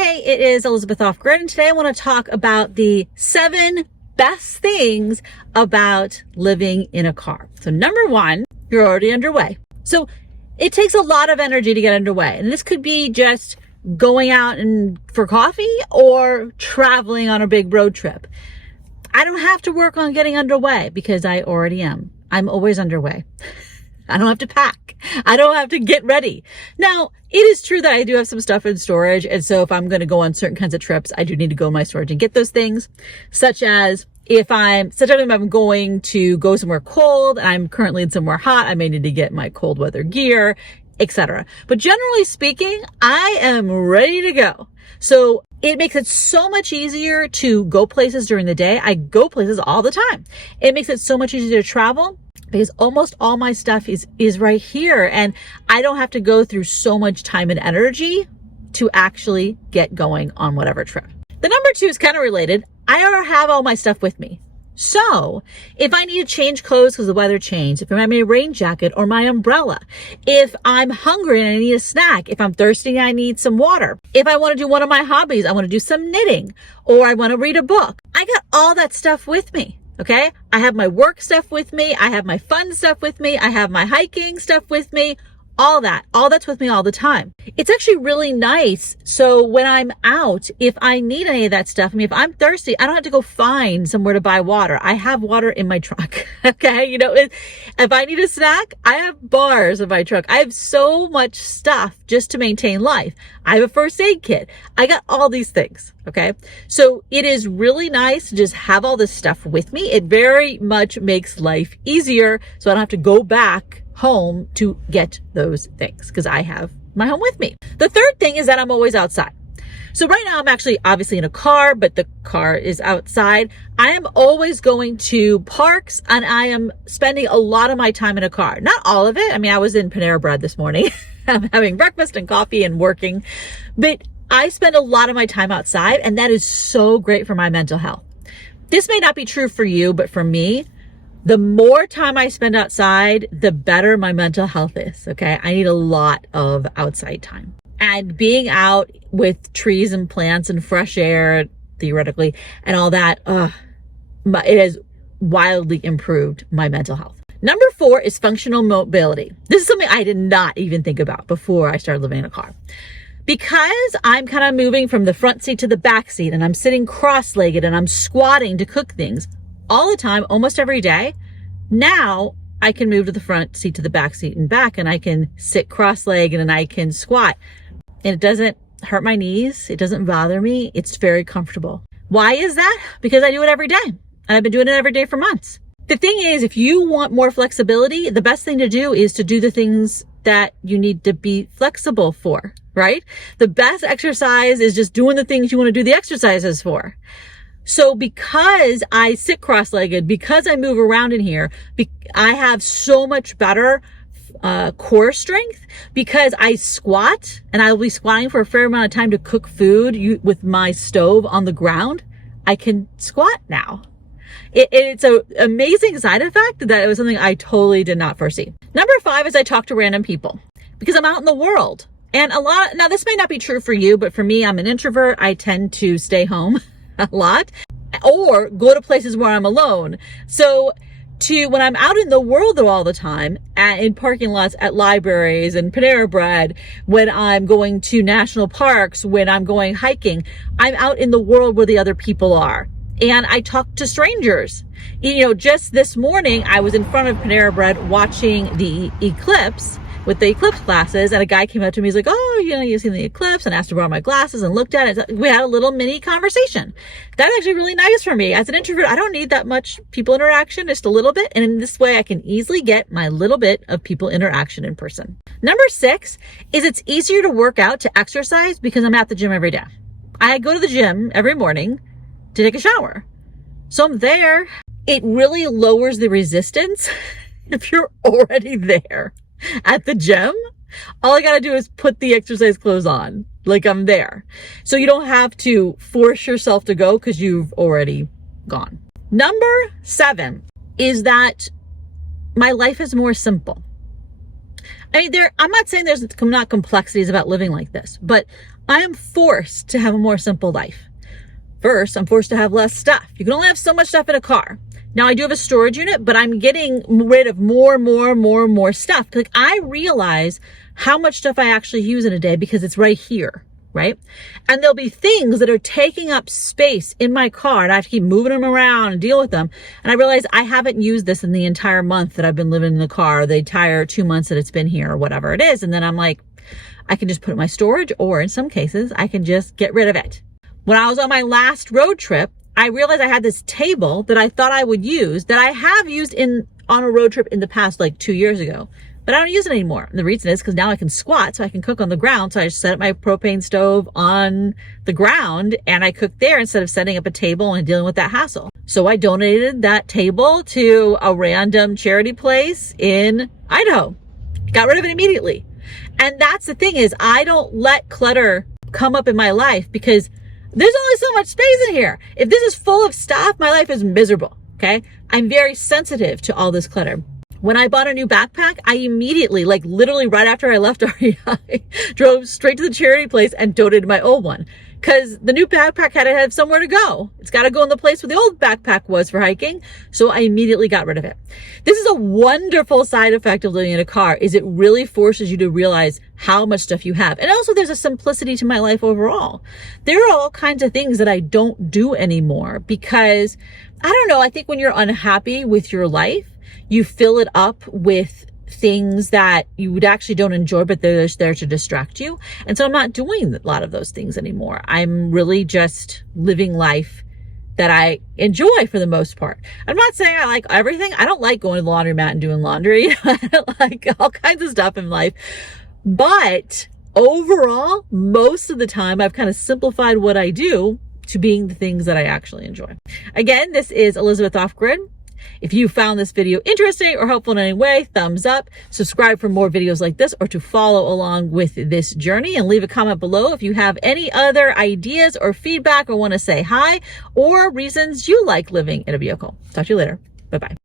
Hey, it is Elizabeth Off-Grid, and today I want to talk about the 7 best things about living in a car. So number 1, you're already underway. So it takes a lot of energy to get underway. And this could be just going out and for coffee or traveling on a big road trip. I don't have to work on getting underway because I already am. I'm always underway. I don't have to pack. I don't have to get ready. Now, it is true that I do have some stuff in storage. And so if I'm going to go on certain kinds of trips, I do need to go in my storage and get those things, such as if I'm going to go somewhere cold and I'm currently in somewhere hot, I may need to get my cold weather gear, etc. But generally speaking, I am ready to go. So it makes it so much easier to go places during the day. I go places all the time. It makes it so much easier to travel because almost all my stuff is right here, and I don't have to go through so much time and energy to actually get going on whatever trip. The number 2 is kind of related. I already have all my stuff with me. So if I need to change clothes because the weather changed, if I have my rain jacket or my umbrella, if I'm hungry and I need a snack, if I'm thirsty and I need some water, if I want to do one of my hobbies, I want to do some knitting, or I want to read a book, I got all that stuff with me. Okay. I have my work stuff with me. I have my fun stuff with me. I have my hiking stuff with me. All that's with me all the time. It's actually really nice. So when I'm out, if I need any of that stuff, if I'm thirsty, I don't have to go find somewhere to buy water. I have water in my truck. Okay. If I need a snack, I have bars in my truck. I have so much stuff just to maintain life. I have a first aid kit. I got all these things. Okay. So it is really nice to just have all this stuff with me. It very much makes life easier. So I don't have to go back home to get those things because I have my home with me. The third thing is that I'm always outside. So right now I'm actually obviously in a car, but the car is outside. I am always going to parks and I am spending a lot of my time in a car. Not all of it. I was in Panera Bread this morning. I'm having breakfast and coffee and working, but I spend a lot of my time outside, and that is so great for my mental health. This may not be true for you, but for me, the more time I spend outside, the better my mental health is, okay? I need a lot of outside time. And being out with trees and plants and fresh air, theoretically, and all that, it has wildly improved my mental health. Number 4 is functional mobility. This is something I did not even think about before I started living in a car. Because I'm kind of moving from the front seat to the back seat, and I'm sitting cross-legged and I'm squatting to cook things all the time, almost every day. Now I can move to the front seat to the back seat and back, and I can sit cross-legged and I can squat, and it doesn't hurt my knees. It doesn't bother me. It's very comfortable. Why is that? Because I do it every day, and I've been doing it every day for months. The thing is, if you want more flexibility, the best thing to do is to do the things that you need to be flexible for, right? The best exercise is just doing the things you want to do the exercises for. So because I sit cross-legged, because I move around in here, I have so much better core strength because I squat, and I will be squatting for a fair amount of time to cook food with my stove on the ground. I can squat now. It's an amazing side effect that it was something I totally did not foresee. Number 5 is I talk to random people because I'm out in the world. And now this may not be true for you, but for me, I'm an introvert. I tend to stay home a lot or go to places where I'm alone. So when I'm out in the world though all the time, in parking lots, at libraries and Panera Bread, when I'm going to national parks, when I'm going hiking, I'm out in the world where the other people are. And I talk to strangers. Just this morning, I was in front of Panera Bread watching the eclipse with the eclipse glasses, and a guy came up to me. He's like, "Oh, you've seen the eclipse," and asked to borrow my glasses and looked at it. We had a little mini conversation. That's actually really nice for me. As an introvert, I don't need that much people interaction, just a little bit. And in this way, I can easily get my little bit of people interaction in person. Number 6 is it's easier to work out, to exercise, because I'm at the gym every day. I go to the gym every morning to take a shower. So I'm there. It really lowers the resistance if you're already there at the gym. All I gotta do is put the exercise clothes on, like I'm there. So you don't have to force yourself to go because you've already gone. Number 7 is that my life is more simple. I'm not saying there's not complexities about living like this, but I am forced to have a more simple life. First, I'm forced to have less stuff. You can only have so much stuff in a car. Now I do have a storage unit, but I'm getting rid of more stuff. Like I realize how much stuff I actually use in a day because it's right here, right? And there'll be things that are taking up space in my car and I have to keep moving them around and deal with them. And I realize I haven't used this in the entire month that I've been living in the car, or the entire 2 months that it's been here, or whatever it is. And then I'm like, I can just put it in my storage, or in some cases, I can just get rid of it. When I was on my last road trip, I realized I had this table that I thought I would use, that I have used on a road trip in the past, like 2 years ago, but I don't use it anymore. And the reason is because now I can squat, so I can cook on the ground. So I just set up my propane stove on the ground and I cook there instead of setting up a table and dealing with that hassle. So I donated that table to a random charity place in Idaho. Got rid of it immediately. And that's the thing, is I don't let clutter come up in my life because there's only so much space in here. If this is full of stuff, my life is miserable, okay? I'm very sensitive to all this clutter. When I bought a new backpack, I immediately, like literally right after I left REI, drove straight to the charity place and donated my old one. Because the new backpack had to have somewhere to go. It's got to go in the place where the old backpack was for hiking. So I immediately got rid of it. This is a wonderful side effect of living in a car, is it really forces you to realize how much stuff you have. And also there's a simplicity to my life overall. There are all kinds of things that I don't do anymore because, I don't know, I think when you're unhappy with your life, you fill it up with things that you would actually don't enjoy, but they're just there to distract you. And so I'm not doing a lot of those things anymore. I'm really just living life that I enjoy for the most part. I'm not saying I like everything. I don't like going to the laundromat and doing laundry. I don't like all kinds of stuff in life. But overall, most of the time, I've kind of simplified what I do to being the things that I actually enjoy. Again, this is Elizabeth Off Grid. If you found this video interesting or helpful in any way, thumbs up, subscribe for more videos like this, or to follow along with this journey, and leave a comment below if you have any other ideas or feedback or want to say hi, or reasons you like living in a vehicle. Talk to you later. Bye-bye.